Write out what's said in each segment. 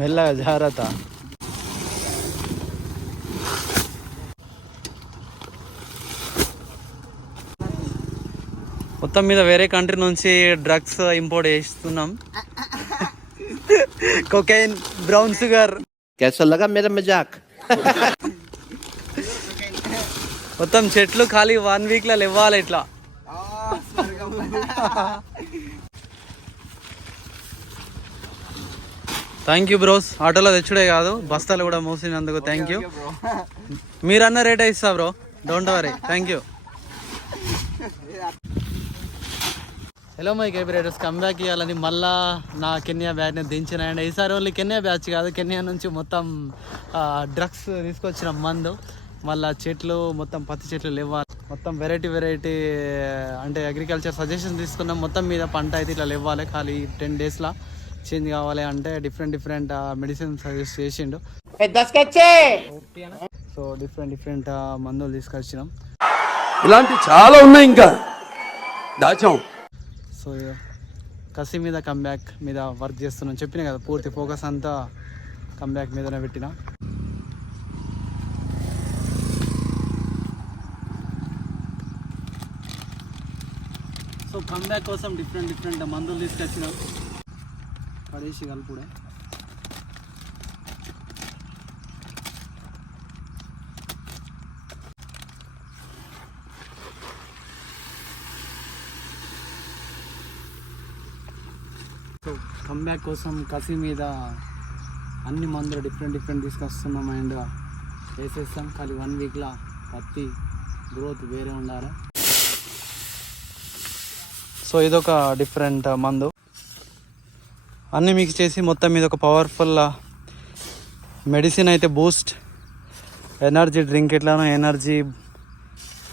మెల్లగా జాగ్రత్త. మొత్తం మీద వేరే కంట్రీ నుంచి డ్రగ్స్ ఇంపోర్ట్ చేస్తున్నాం. కొకైన్ బ్రౌన్ షుగర్ కేసల్లగా మీద మజాక్ మొత్తం చెట్లు ఖాళీ వన్ వీక్లో ఇవ్వాలి ఇట్లా. థ్యాంక్ యూ బ్రోస్ ఆటోలో తెచ్చుడే కాదు. బస్తాలు కూడా మోసినందుకు థ్యాంక్ యూ మీరు అన్న రేటే ఇస్తా bro don't worry thank you hello my కేబిరేటర్స్ come back ఇవ్వాలని మళ్ళా నా కెన్యా బ్యాగ్ని దించిన అండ్ ఈసారి ఓన్లీ కెన్యా బ్యాచ్ కాదు. కెన్యా నుంచి మొత్తం డ్రగ్స్ తీసుకొచ్చిన మందు. మళ్ళా చెట్లు మొత్తం పత్తి చెట్లు లేవాలి మొత్తం వెరైటీ వెరైటీ అంటే అగ్రికల్చర్ సజెషన్స్ తీసుకున్నాం. మొత్తం మీద పంట అయితే ఇట్లా లేవాలి ఖాళీ టెన్ డేస్లో చేంజ్ కావాలి అంటే డిఫరెంట్ డిఫరెంట్ మెడిసిన్ సజెస్ట్ చేసిండు. సో డిఫరెంట్ డిఫరెంట్ మందులు తీసుకొచ్చినాం. ఇలాంటి చాలా ఉన్నాయి ఇంకా. దాచాం. సో కసి మీద కమ్బ్యాక్ మీద వర్క్ చేస్తున్నాం. చెప్పిన కదా పూర్తి ఫోకస్ అంతా కమ్బ్యాక్ మీదనే పెట్టిన. సో కమ్బ్యాక్ కోసం డిఫరెంట్ డిఫరెంట్ మందులు తీసుకొచ్చినాం. పడేసి కలుపుడే. సో కమ్బ్యాక్ కోసం కసి మీద అన్ని మందులు డిఫరెంట్ డిఫరెంట్ తీసుకొస్తున్నాం అండ్ వేసేస్తాం. ఖాళీ వన్ వీక్లో పత్తి గ్రోత్ వేరే ఉండాలి. సో ఇదొక డిఫరెంట్ మందు. అన్నీ మిక్స్ చేసి మొత్తం మీద ఒక పవర్ఫుల్ మెడిసిన్ అయితే బూస్ట్ ఎనర్జీ డ్రింక్ ఎట్లానో ఎనర్జీ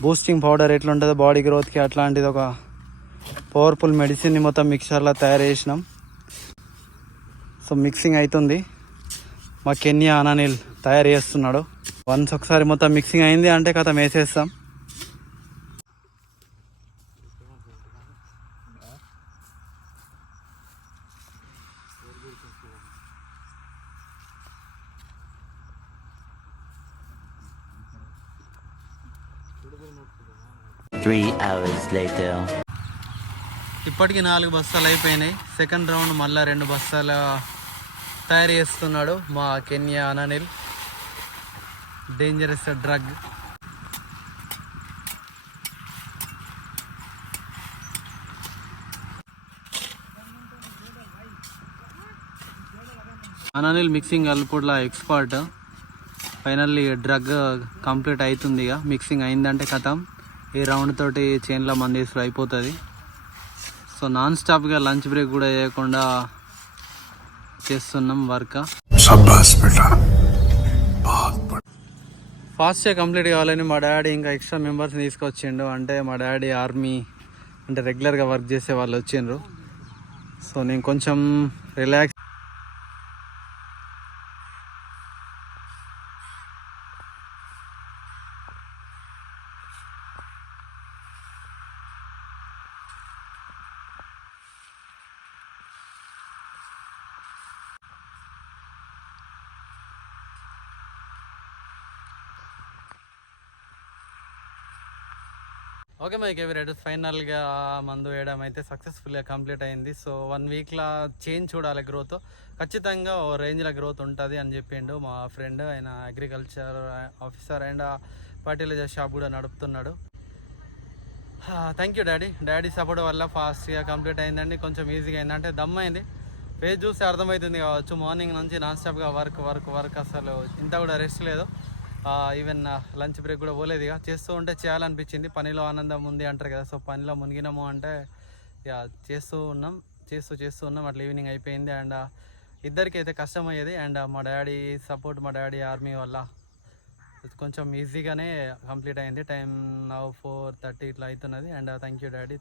బూస్టింగ్ పౌడర్ ఎట్లా ఉంటుందో బాడీ గ్రోత్కి అట్లాంటిది ఒక పవర్ఫుల్ మెడిసిన్ని మొత్తం మిక్చర్లో తయారు చేసినాం. సో మిక్సింగ్ అవుతుంది మా కెన్యా అనానిల్ తయారు చేస్తున్నాడు. వన్స్ ఒకసారి మొత్తం మిక్సింగ్ అయింది అంటే కథ వేసేస్తాం. ఇప్పటికి నాలుగు బస్తాలు అయిపోయినాయి. సెకండ్ రౌండ్ మళ్ళీ రెండు బస్తాలు తయారు చేస్తున్నాడు మా కెన్యా అనానిల్ డేంజరస్ డ్రగ్ అనానిల్ మిక్సింగ్ అల్పుడ్ల ఎక్స్పర్ట్ ఫైనల్లీ డ్రగ్ కంప్లీట్ అవుతుంది ఇక. మిక్సింగ్ అయిందంటే కథం. ఈ రౌండ్ తోటి చైన్లో మందేసి అయిపోతుంది. సో నాన్ స్టాప్గా లంచ్ బ్రేక్ కూడా చేయకుండా చేస్తున్నాం వర్క్. ఫాస్ట్గా కంప్లీట్ కావాలని మా డాడీ ఇంకా ఎక్స్ట్రా మెంబర్స్ తీసుకొచ్చిండు. అంటే మా డాడీ ఆర్మీ అంటే రెగ్యులర్గా వర్క్ చేసే వాళ్ళు వచ్చిండ్రు. సో నేను కొంచెం రిలాక్స్ ఓకే మై కేవరేటర్స్ ఫైనల్గా మందు వేయడం అయితే సక్సెస్ఫుల్గా కంప్లీట్ అయింది. సో వన్ వీక్లో చేంజ్ చూడాలి గ్రోత్ ఖచ్చితంగా ఓ రేంజ్లో గ్రోత్ ఉంటుంది అని చెప్పిండు మా ఫ్రెండ్ ఆయన agriculture officer and fertiliser shop కూడా నడుపుతున్నాడు. Thank you daddy daddy support వల్ల ఫాస్ట్గా కంప్లీట్ అయిందండి. కొంచెం ఈజీగా అయింది. అంటే దమ్ అయింది. ఫేస్ చూస్తే అర్థమవుతుంది కావచ్చు. మార్నింగ్ నుంచి నాన్ స్టాప్గా వర్క్ వర్క్ వర్క్ అసలు ఇంత కూడా రెస్ట్ లేదు. ఈవెన్ లంచ్ బ్రేక్ కూడా పోలేదు ఇక. చేస్తూ ఉంటే చేయాలనిపించింది. పనిలో ఆనందం ఉంది అంటారు కదా. సో పనిలో మునిగినాము అంటే ఇక చేస్తూ ఉన్నాం. చేస్తూ చేస్తూ ఉన్నాం. అట్లా ఈవినింగ్ అయిపోయింది. అండ్ ఇద్దరికి అయితే కష్టం అయ్యేది అండ్ మా డాడీ సపోర్ట్ మా డాడీ ఆర్మీ వల్ల కొంచెం ఈజీగానే కంప్లీట్ అయింది. టైం నవ్ ఫోర్ థర్టీ ఇట్లా అవుతున్నది. And thank you daddy.